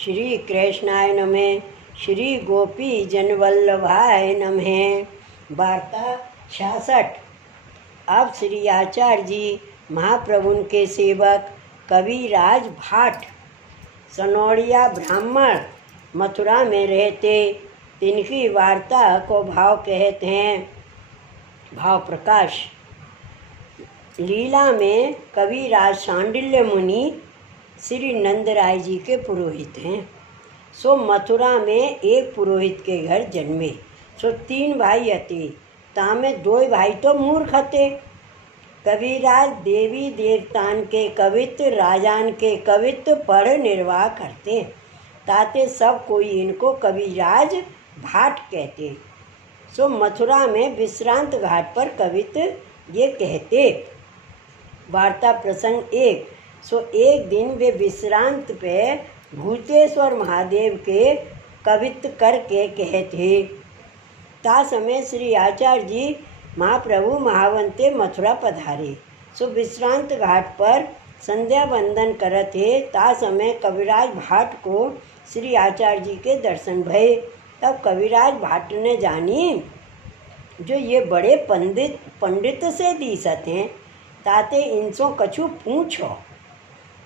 श्री कृष्णाय नमः। श्री गोपी जनवल्लभाय नमः। वार्ता 66। अब श्री आचार्य जी महाप्रभु के सेवक कविराज भाट सनौड़िया ब्राह्मण मथुरा में रहते, तिनकी वार्ता को भाव कहते हैं। भाव प्रकाश। लीला में कविराज शांडिल्य मुनि श्री नंदराय जी के पुरोहित हैं। सो मथुरा में एक पुरोहित के घर जन्मे। सो 3 भाई हते, तामे 2 भाई तो मूर्ख हते। कविराज देवी देवतान के कवित्व राजान के कवित्व पढ़ निर्वाह करते, ताते सब कोई इनको कविराज भाट कहते। सो मथुरा में विश्रांत घाट पर कवित्व ये कहते। वार्ता प्रसंग 1। सो एक दिन वे विश्रांत पे भूतेश्वर महादेव के कवित्व करके कहते। ता समय श्री आचार्य जी महाप्रभु महावंते मथुरा पधारे। सो विश्रांत घाट पर संध्या वंदन करते। ता समय कविराज भाट को श्री आचार्य जी के दर्शन भये। तब कविराज भाट ने जानी जो ये बड़े पंडित से दिसत हैं, ताते इनसो कछु पूछो।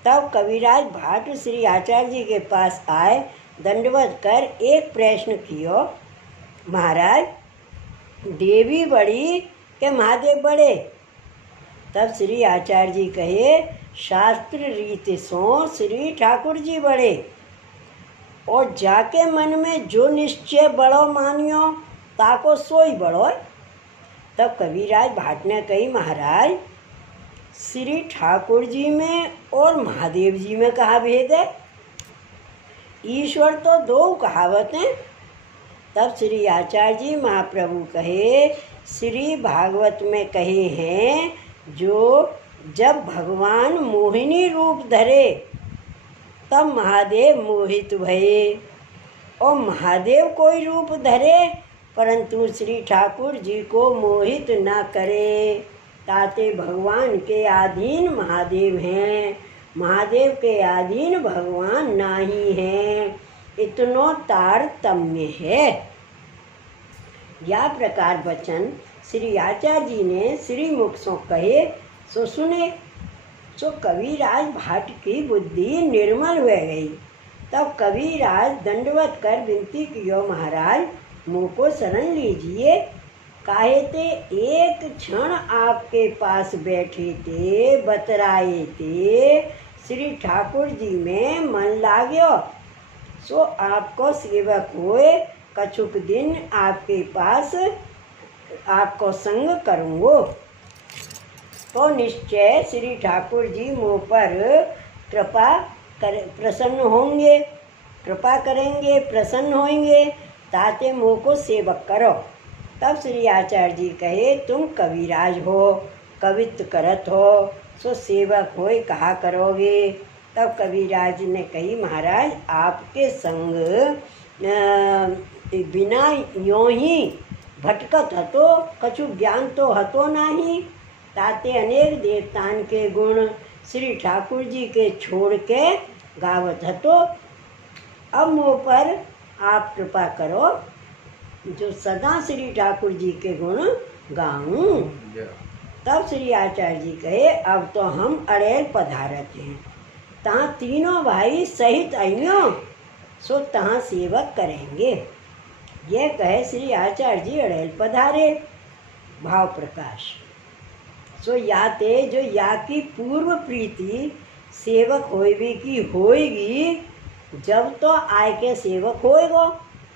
तब कविराज भाट श्री आचार्य जी के पास आए, दंडवत कर एक प्रश्न कियो, महाराज देवी बड़ी के महादेव बड़े? तब श्री आचार्य जी कहे, शास्त्र रीति सो श्री ठाकुर जी बड़े, और जाके मन में जो निश्चय बड़ो मानियो ताको सोई बड़ो। तब कविराज भाट ने कही, महाराज श्री ठाकुर जी में और महादेव जी में कहा भेद है? ईश्वर तो 2 कहावत हैं। तब श्री आचार्य जी महाप्रभु कहे, श्री भागवत में कहे हैं, जो जब भगवान मोहिनी रूप धरे तब महादेव मोहित भये, और महादेव कोई रूप धरे परंतु श्री ठाकुर जी को मोहित न करे, ताते भगवान के अधीन महादेव हैं, महादेव के अधीन भगवान नहीं हैं। इतनो तारतम्य है। या प्रकार वचन श्री आचार्य जी ने श्री मुख सो कहे, सो सुने। सो कविराज भाट की बुद्धि निर्मल हो गई। तब कविराज दंडवत कर विनती कियो, महाराज मुँह को शरण लीजिए। काहे ते एक क्षण आपके पास बैठे थे, बतराए थे, श्री ठाकुर जी में मन लाग्यो। सो आपको सेवक हुए, कछुक दिन आपके पास आपको संग करूँगो। तो निश्चय श्री ठाकुर जी मुँह पर प्रसन्न होंगे, कृपा करेंगे, प्रसन्न होंगे, ताते मुँह को सेवक करो। तब श्री आचार्य जी कहे, तुम कविराज हो, कवित्व करत हो, सो सेवक होए कहा करोगे? तब कविराज ने कही, महाराज आपके संग बिना यों ही भटकत हतो, कछु ज्ञान तो हतो नहीं, ताते अनेक देवतान के गुण श्री ठाकुर जी के छोड़ के गावत हतो। अब मुँह पर आप कृपा करो, जो सदा श्री ठाकुर जी के गुण गाऊं। तब श्री आचार्य जी कहे, अब तो हम अड़ेल पधारत हैं, तहाँ तीनों भाई सहित आइयो, सो तहाँ सेवक करेंगे। ये कहे श्री आचार्य जी अड़ेल पधारे। भाव प्रकाश। सो याते जो या की पूर्व प्रीति सेवक होइबी की होएगी, जब तो आय के सेवक होएगो,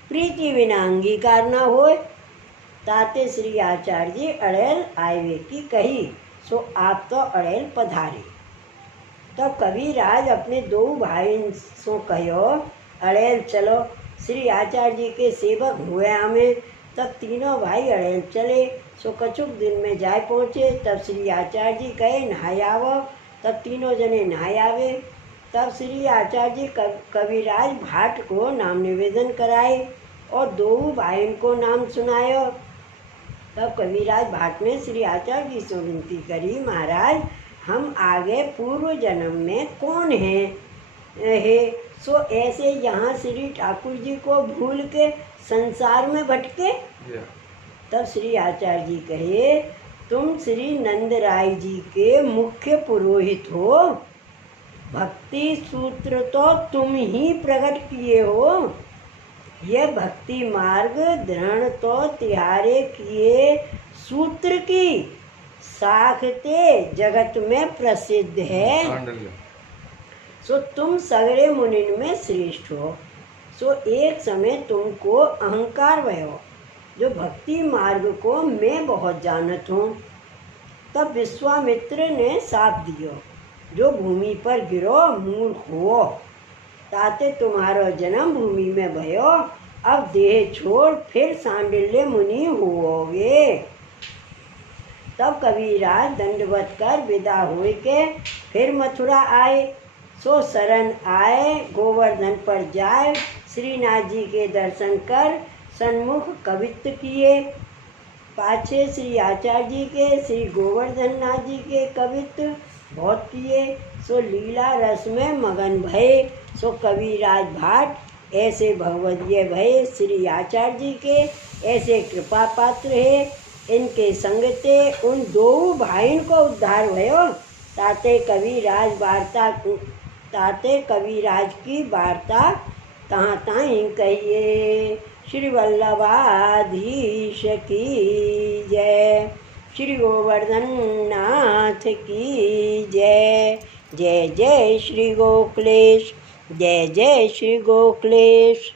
प्रीति बिना अंगीकार न होए, ताते श्री आचार्य जी अड़ेल आयवे की कही। सो आप तो अड़ेल पधारे। तब कविराज अपने 2 भाई सो कहो, अड़ेल चलो, श्री आचार्य जी के सेवक हुए हमें। तब तीनों भाई अड़ेल चले। सो कछुक दिन में जाए पहुँचे। तब श्री आचार्य जी कहे, नहाय आवो। तब तीनों जने नहाय आवे। तब श्री आचार्य जी कविराज भाट को नाम निवेदन कराए और 2 भाइयों को नाम सुनायो। तब कविराज भाट ने श्री आचार्य जी से विनती करी, महाराज हम आगे पूर्व जन्म में कौन है सो ऐसे यहाँ श्री ठाकुर जी को भूल के संसार में भटके। तब श्री आचार्य जी कहे, तुम श्री नंद राय जी के मुख्य पुरोहित हो, भक्ति सूत्र तो तुम ही प्रकट किए हो, यह भक्ति मार्ग दृढ़ तो तिहारे किए सूत्र की साखते जगत में प्रसिद्ध है। सो तुम सगरे मुनिन में श्रेष्ठ हो। सो एक समय तुमको अहंकार भयो, जो भक्ति मार्ग को मैं बहुत जानत हूँ। तब विश्वामित्र ने शाप दियो, जो भूमि पर गिरो मूर्ख हो, ताते तुम्हारो जन्म भूमि में भयो, अब देह छोड़ फिर सांडिल्य मुनि होगे। तब कबीरराज दंडवत कर विदा हुए के फिर मथुरा आए। सो शरण आए गोवर्धन पर जाए, श्रीनाथ जी के दर्शन कर सन्मुख कवित्व किए। पाछे श्री आचार्य जी के श्री गोवर्धन नाथ जी के कवित्व बहुत किए। सो लीला रस में मगन भये। सो कबीरराज भाट ऐसे भगवदीय भये श्री आचार्य जी के, ऐसे कृपा पात्र है। इनके संगते उन दो भाइयों को उद्धार भयो। ताते कबीरराज की वार्ता तहाँ ताहीं कहिए। श्री वल्लभाधीश की जय, श्री गोवर्धन नाथ की जय। जय जय श्री गोकुलेश, जय जय श्री गोकुलेश।